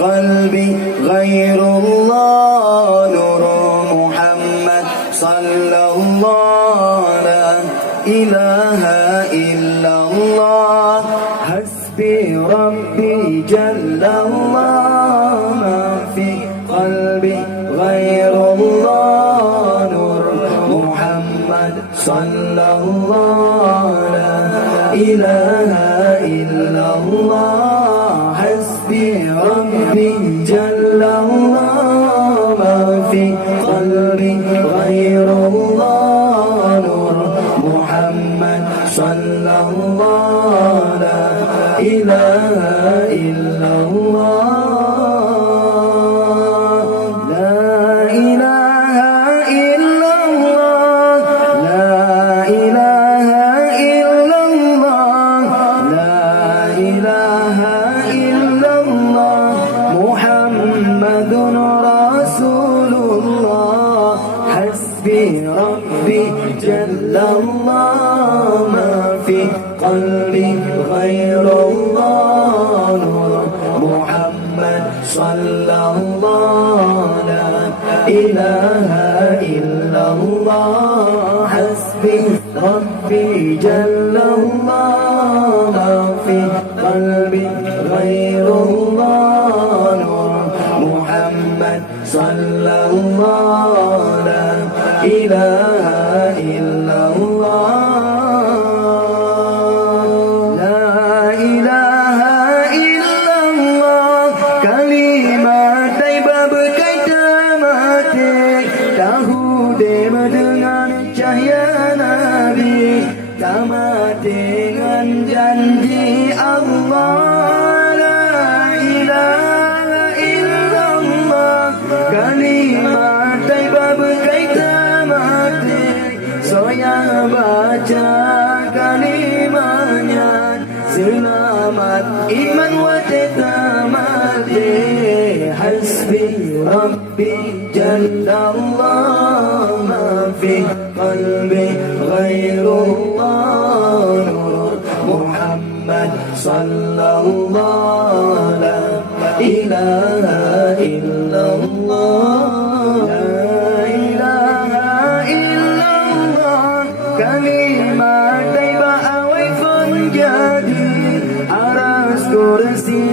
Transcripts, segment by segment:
قلبي غير الله نور محمد صلى الله لا إله إلا الله حسبي ربي جل الله ما في قلبي غير الله نور محمد صلى الله لا إله إلا الله حسبي ربي جل الله ما في قلبي غير الله نور محمد صلى الله لا إله إلا الله لا إله إلا الله لا إله إلا الله لا إله إلا الله محمد رسول الله حسبي ربي جل الله ما في قلبي غير الله نور محمد صلى الله لا إله إلا الله حسبي ربي جل الله ما في قلبي غير الله نور محمد صلى الله لا إله إلا الله لا إله إلا الله kalimat taiba berkaitan mati tahu dia mendengar cahaya Nabi tamat dengan janji Allah la ilaha illallah kalimat taiba berkaitan mati soya baca kalimahnya selamat iman wajah mati hasbi rabbi jallallah ma fi qalbi ghairullah nur muhammad sallallahu la ilaha illallah la ilaha illallah kalimat taiba awai pun jadi aras kursi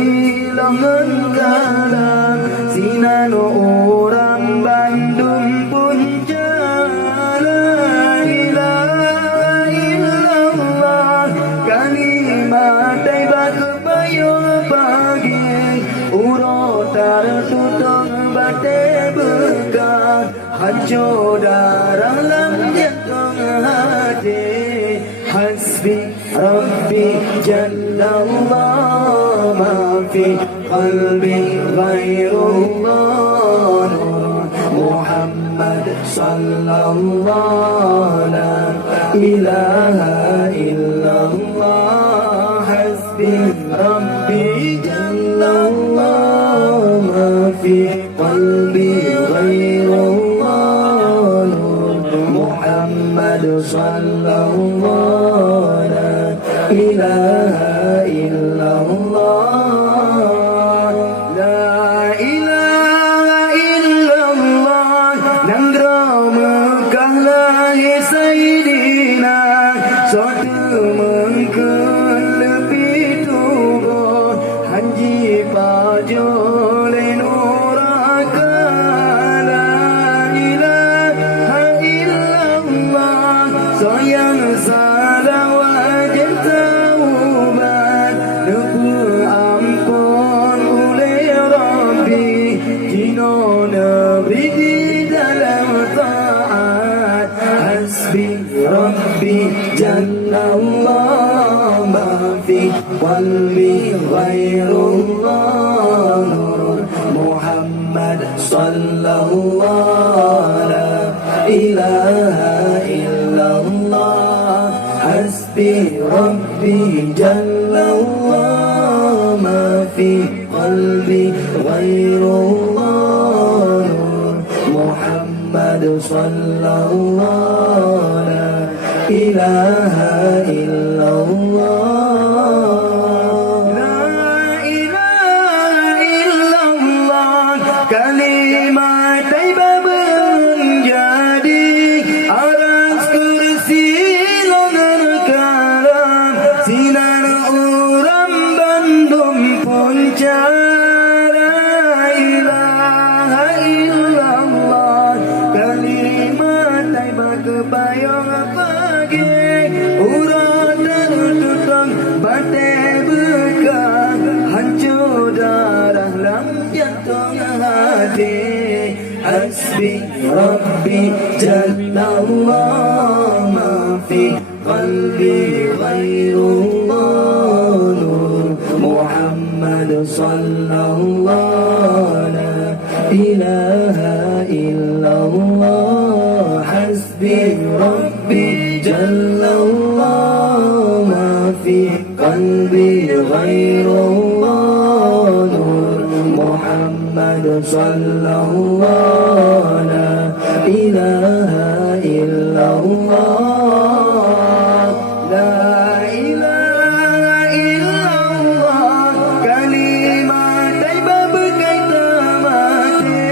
lengan kalam sinan orang Bandung pun la ilaha illallah kalimat taiba kebayang pagi urotar tutung bate bekal hancur darah lam jantung hati hasbi rabbi jallallah ma fi qalbi ghairullah nur muhammad sallallahu la ilaha illallah hasbi rabbi jallallah ma fi qalbi ghairullah nur muhammad sallallahu la ilaha illallah la ilaha illallah nangra Mekah lahir Sayyidina suatu mengkul lebih tubuh haji pajole nuraka la ilaha illallah sayang salawat taubat nebu ampun oleh Rabbi jino nabi di dalam taat hasbi rabbi jallallah ma fi qalbi ghairullah nur muhammad sallallahu la ilaha illallah hasbi rabbi jallallah ma fi qalbi ghairullah nur muhammad sallallahu la ilaha illallah la ilaha illallah jantung hati. Hasbi Rabbi Jallallah, ma fi qalbi ghairullah, Nur Muhammad sallallahu la ilaha illallah. Hasbi Rabbi Jallallah, ma fi qalbi ghairullah, Nur Muhammad sallallahu la ilaha illallah. La ilaha illallah, kalimat taibah berkaitan mati.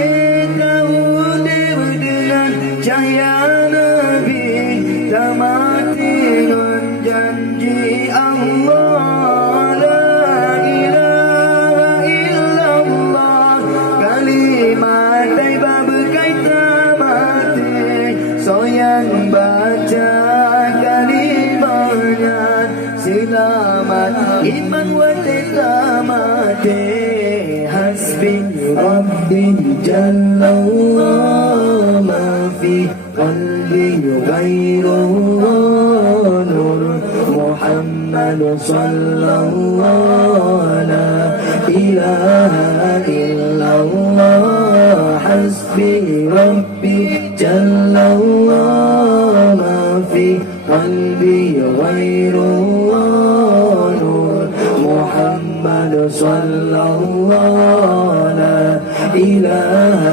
Tahu dewa dengan cahaya Nabi, tak mati dengan janji Allah. La ilaha illallah, kalimat taibah berkaitan mati. Soyan baca kalimahnya, selamat iman wanita mati. Hasbi Rabbi Jallallah, ma fi qalbi ghairullah, Nur Muhammad sallallahu la ilaha illallah. Hasbi Rabbi Jallallah, ma fi qalbi ghairullah, Nur Muhammad sallallahu la ilaha